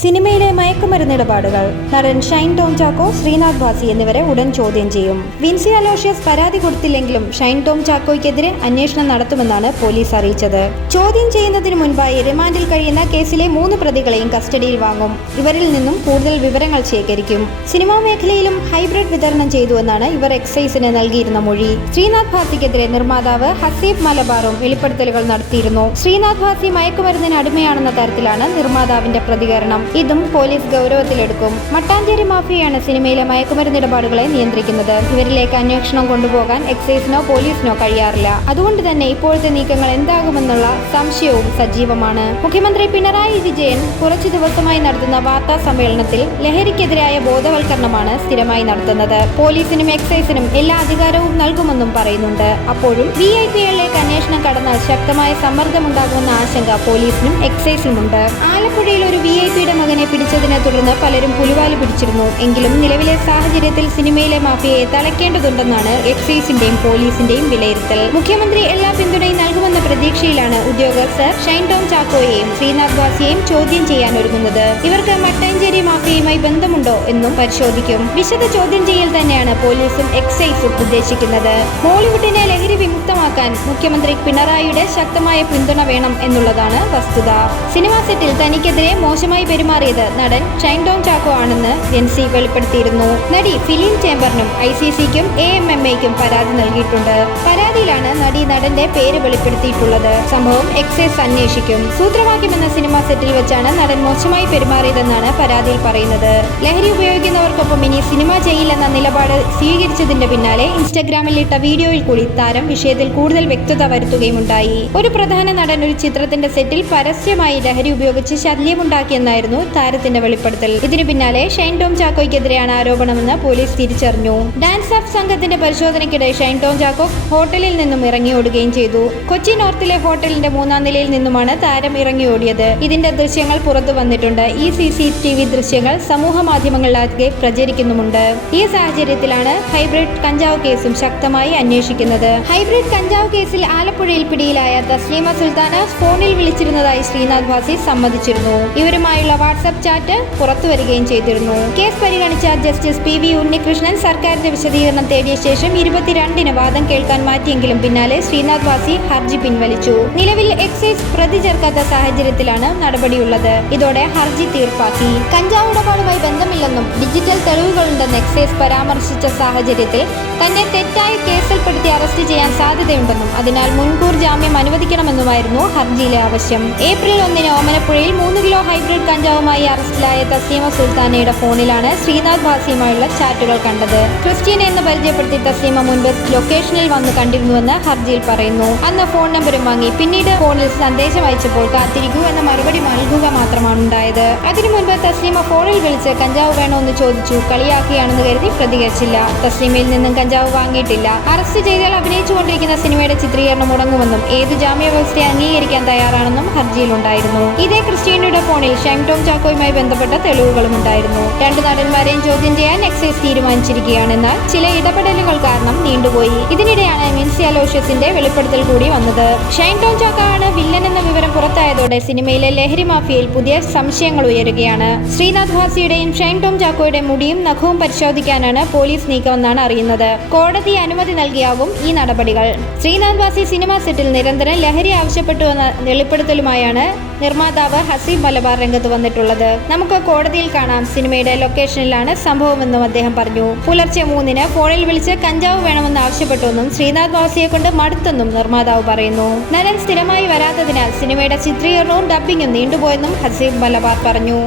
സിനിമയിലെ മയക്കുമരുന്ന് ഇടപാടുകൾ നടൻ ഷൈൻ ടോം ചാക്കോ ശ്രീനാഥ് ഭാസി എന്നിവരെ ഉടൻ ചോദ്യം ചെയ്യും. വിൻസി അലോഷ്യസ് പരാതി കൊടുത്തില്ലെങ്കിലും ഷൈൻ ടോം ചാക്കോയ്ക്കെതിരെ അന്വേഷണം നടത്തുമെന്നാണ് പോലീസ് അറിയിച്ചത്. ചോദ്യം ചെയ്യുന്നതിന് മുൻപായി റിമാൻഡിൽ കഴിയുന്ന കേസിലെ മൂന്ന് പ്രതികളെയും കസ്റ്റഡിയിൽ വാങ്ങും. ഇവരിൽ നിന്നും കൂടുതൽ വിവരങ്ങൾ ശേഖരിക്കും. സിനിമാ മേഖലയിലും ഹൈബ്രിഡ് വിതരണം ചെയ്തുവെന്നാണ് ഇവർ എക്സൈസിന് നൽകിയിരുന്ന മൊഴി. ശ്രീനാഥ് ഭാസിക്കെതിരെ നിർമ്മാതാവ് ഹസീബ് മലബാറും വെളിപ്പെടുത്തലുകൾ നടത്തിയിരുന്നു. ശ്രീനാഥ് ഭാസി മയക്കുമരുന്നിന് അടിമയാണെന്ന തരത്തിലാണ് നിർമ്മാതാവിന്റെ പ്രതികരണം. ഇതും പോലീസ് ഗൗരവത്തിലെടുക്കും. മട്ടാഞ്ചേരി മാഫിയയാണ് സിനിമയിലെ മയക്കുമരുന്ന് ഇടപാടുകളെ നിയന്ത്രിക്കുന്നത്. ഇവരിലേക്ക് അന്വേഷണം കൊണ്ടുപോകാൻ എക്സൈസിനോ പോലീസിനോ കഴിയാറില്ല. അതുകൊണ്ട് തന്നെ ഇപ്പോഴത്തെ നീക്കങ്ങൾ എന്താകുമെന്നുള്ള സംശയവും സജീവമാണ്. മുഖ്യമന്ത്രി പിണറായി വിജയൻ കുറച്ചു ദിവസമായി നടത്തുന്ന വാർത്താ സമ്മേളനത്തിൽ ലഹരിക്കെതിരായ ബോധവൽക്കരണമാണ് സ്ഥിരമായി നടത്തുന്നത്. പോലീസിനും എക്സൈസിനും എല്ലാ അധികാരവും നൽകുമെന്നും പറയുന്നുണ്ട്. അപ്പോഴും വി ഐ പികളിലേക്ക് അന്വേഷണം കടന്നാൽ ശക്തമായ സമ്മർദ്ദമുണ്ടാകുമെന്ന ആശങ്ക പോലീസിനും എക്സൈസിനുമുണ്ട്. ആലപ്പുഴയിൽ ഒരു വി ഐ പിയുടെ മകനെ പിടിച്ചതിനെ തുടർന്ന് പലരും പുലിവാൽ പിടിച്ചിരുന്നു. എങ്കിലും നിലവിലെ സാഹചര്യത്തിൽ സിനിമയിലെ മാഫിയയെ തളയ്ക്കേണ്ടതുണ്ടെന്നാണ് എക്സൈസിന്റെയും പോലീസിന്റെയും വിലയിരുത്തൽ. മുഖ്യമന്ത്രി എല്ലാ പിന്തുണയും നൽകുമെന്ന പ്രതീക്ഷയിലാണ് ഉദ്യോഗസ്ഥർ ഷൈൻ ടോം ചാക്കോയെയും ശ്രീനാഥ് വാസിയെയും ചോദ്യം ചെയ്യാൻ ഒരുങ്ങുന്നത് ഇവർക്ക് മട്ടാഞ്ചേരി മാഫിയയുമായി ബന്ധമുണ്ടോ എന്നും പരിശോധിക്കും. വിശദ ചോദ്യം ചെയ്യൽ തന്നെയാണ് പോലീസും എക്സൈസും ഉദ്ദേശിക്കുന്നത്. ബോളിവുഡിനെ ലഹരി വിമുക്തമാക്കാൻ മുഖ്യമന്ത്രി പിണറായിയുടെ ശക്തമായ പിന്തുണ വേണം എന്നുള്ളതാണ് വസ്തുത. സിനിമാ സെറ്റിൽ തനിക്കെതിരെ മോശമായി പെരുമാറിയത് നടൻ ഷൈൻ ചാക്കോ ആണെന്ന് എൻ സി വെളിപ്പെടുത്തിയിരുന്നു. നടി ഫിലിം ചേംബറിനും ഐ സി സിക്കും എ എം എം എക്കും പരാതി നൽകിയിട്ടുണ്ട്. പരാതിയിലാണ് നടി നടന്റെ പേര് വെളിപ്പെടുത്തിയിട്ടുള്ളത്. സംഭവം എക്സൈസ് അന്വേഷിക്കും. സൂത്രവാക്യം എന്ന സിനിമാ സെറ്റിൽ വെച്ചാണ് നടൻ മോശമായി പെരുമാറിയതെന്നാണ് പരാതിയിൽ പറയുന്നത്. ലഹരി ഉപയോഗിക്കുന്നവർക്കൊപ്പം ഇനി സിനിമ ചെയ്യില്ലെന്ന നിലപാട് സ്വീകരിച്ചതിന്റെ പിന്നാലെ ഇൻസ്റ്റഗ്രാമിൽ ഇട്ട വീഡിയോയിൽ കൂടി താരം വിഷയത്തിൽ കൂടുതൽ വ്യക്തത വരുത്തുകയുമുണ്ടായി. ഒരു പ്രധാന നടൻ ഒരു ചിത്രത്തിന്റെ സെറ്റിൽ പരസ്യമായി ലഹരി ഉപയോഗിച്ച് ശല്യമുണ്ടാക്കിയെന്നായിരുന്നു താരത്തിന്റെ വെളിപ്പെടുത്തൽ. ഇതിനു പിന്നാലെ ഷൈൻ ടോം ചാക്കോയ്ക്കെതിരെയാണ് ആരോപണമെന്ന് പോലീസ് തിരിച്ചറിഞ്ഞു. ഡാൻസ് ഓഫ് സംഘത്തിന്റെ പരിശോധനയ്ക്കിടെ ഷൈൻ ടോം ചാക്കോ ഹോട്ടലിൽ നിന്നും ഇറങ്ങിയോടുകയും ചെയ്തു. കൊച്ചി നോർത്തിലെ ഹോട്ടലിന്റെ മൂന്നാം നിലയിൽ നിന്നുമാണ് താരം ഇറങ്ങിയോടിയത് ഇതിന്റെ ദൃശ്യങ്ങൾ പുറത്തു വന്നിട്ടുണ്ട്. ഈ സി സി ടി വി ദൃശ്യങ്ങൾ സമൂഹ മാധ്യമങ്ങളിലാകെ പ്രചരിക്കുന്നുമുണ്ട്. ഈ സാഹചര്യത്തിലാണ് ഹൈബ്രിഡ് കഞ്ചാവ് കേസും ശക്തമായി അന്വേഷിക്കുന്നത്. ഹൈബ്രിഡ് കഞ്ചാവ് കേസിൽ ആലപ്പുഴയിൽ പിടിയിലായ തസ്ലീമ സുൽത്താന ഫോണിൽ വിളിച്ചിരുന്നതായി ശ്രീനാഥ് ഭാസി സമ്മതിച്ചിരുന്നു. ഇവരുമായുള്ള വാട്സ്ആപ്പ് ചാറ്റ് പുറത്തുവരികയും ചെയ്തിരുന്നു. കേസ് പരിഗണിച്ച ജസ്റ്റിസ് പി വി ഉണ്ണികൃഷ്ണൻ സർക്കാരിന്റെ വിശദീകരണം തേടിയ ശേഷം ഇരുപത്തിരണ്ടിന് വാദം കേൾക്കാൻ മാറ്റിയെങ്കിലും പിന്നാലെ ശ്രീനാഥ് വാസി ഹർജി പിൻവലിച്ചു. നിലവിൽ എക്സൈസ് പ്രതി ചേർക്കാത്ത സാഹചര്യത്തിലാണ് നടപടിയുള്ളത്. ഇതോടെ ഹർജി തീർപ്പാക്കി. കഞ്ചാവ് ഇടപാടുമായി ബന്ധമില്ലെന്നും ഡിജിറ്റൽ തെളിവുകളുണ്ടെന്ന് എക്സൈസ് പരാമർശിച്ച സാഹചര്യത്തിൽ തന്നെ തെറ്റായ കേസിൽപ്പെടുത്തി അറസ്റ്റ് ചെയ്യാൻ സാധ്യതയുണ്ടെന്നും അതിനാൽ മുൻകൂർ ജാമ്യം അനുവദിക്കണമെന്നുമായിരുന്നു ഹർജിയിലെ ആവശ്യം. ഏപ്രിൽ ഒന്നിന് ഓമനപ്പുഴയിൽ മൂന്ന് കിലോ ഹൈബ്രിഡ് കഞ്ചാവുമായി അറസ്റ്റിലായ തസീമ സുൽത്താനയുടെ ഫോണിലാണ് ശ്രീനാഥ് ഭാസിയുമായുള്ള ചാറ്റുകൾ കണ്ടത്. ക്രിസ്റ്റീന എന്ന് പരിചയപ്പെടുത്തി തസീമ മുൻപ് ലൊക്കേഷനിൽ വന്ന് കണ്ടിരുന്നുവെന്ന് ഹർജിയിൽ പറയുന്നു. അന്ന് ഫോൺ നമ്പരും വാങ്ങി പിന്നീട് ഫോണിൽ സന്ദേശം അയച്ചപ്പോൾ കാത്തിരിക്കൂ എന്ന മറുപടി നൽകുക മാത്രമാണ് ഉണ്ടായത്. അതിനു മുൻപ് തസ്ലീമ ഫോണിൽ വിളിച്ച് കഞ്ചാവ് വേണോ എന്ന് ചോദിച്ചു. കളിയാക്കിയാണെന്ന് കരുതി പ്രതികരിച്ചില്ല. തസ്ലീമയിൽ നിന്നും കഞ്ചാവ് വാങ്ങിയിട്ടില്ല. അറസ്റ്റ് ചെയ്താൽ അഭിനയിച്ചുകൊണ്ടിരിക്കുന്ന സിനിമയുടെ ചിത്രീകരണം മുടങ്ങുമെന്നും ഏത് ജാമ്യവ്യവസ്ഥയെ അംഗീകരിക്കാൻ തയ്യാറാണെന്നും ഹർജിയിലുണ്ടായിരുന്നു. ഇതേ ക്രിസ്റ്റീനയുടെ ഫോണിൽ ഷൈം ടോം ചാക്കോയുമായി ബന്ധപ്പെട്ട തെളിവുകളും ഉണ്ടായിരുന്നു. രണ്ടു നടന്മാരെയും ചോദ്യം ചെയ്യാൻ എക്സൈസ് തീരുമാനിച്ചിരിക്കുകയാണെന്നാൽ ചില ഇടപെടലുകൾ കാരണം നീണ്ടുപോയി. ഇതിനിടെയാണ് മിൻസി അലോഷ്യസിന്റെ വെളിപ്പെടുത്തൽ കൂടി വന്നത്. ഷൈൻ ടോം ചാക്കോ ആണ് വില്ലൻ എന്ന വിവരം പുറത്തായതോടെ സിനിമയിലെ ലഹരി മാഫിയയിൽ പുതിയ സംശയങ്ങൾ ഉയരുകയാണ്. ശ്രീനാഥ് ഭാസിയുടെയും ഷൈൻ ടോം ചാക്കോയുടെ മുടിയും നഖവും പരിശോധിക്കാനാണ് പോലീസ് നീക്കമെന്നാണ് അറിയുന്നത്. കോടതി അനുമതി നൽകിയാവും ഈ നടപടികൾ. ശ്രീനാഥ് വാസി സിനിമാ സെറ്റിൽ നിരന്തരം ലഹരി ആവശ്യപ്പെട്ടുവെന്ന വെളിപ്പെടുത്തലുമായാണ് നിർമ്മാതാവ് ഹസീബ് മലബാർ രംഗത്ത് വന്നിട്ടുള്ളത്. നമുക്ക് കോടതിയിൽ കാണാം സിനിമയുടെ ലൊക്കേഷനിലാണ് സംഭവമെന്നും അദ്ദേഹം പറഞ്ഞു. പുലർച്ചെ മൂന്നിന് ഫോണിൽ വിളിച്ച് കഞ്ചാവ് വേണമെന്ന് ആവശ്യപ്പെട്ടുവെന്നും ശ്രീനാഥ് വാസിയെ കൊണ്ട് മടുത്തെന്നും നിർമ്മാതാവ് പറയുന്നു. നടൻ സ്ഥിരമായി വരാത്തതിനാൽ സിനിമയുടെ ചിത്രീകരണവും ഡബ്ബിങ്ങും നീണ്ടുപോയെന്നും ഹസീബ് മലബാർ പറഞ്ഞു.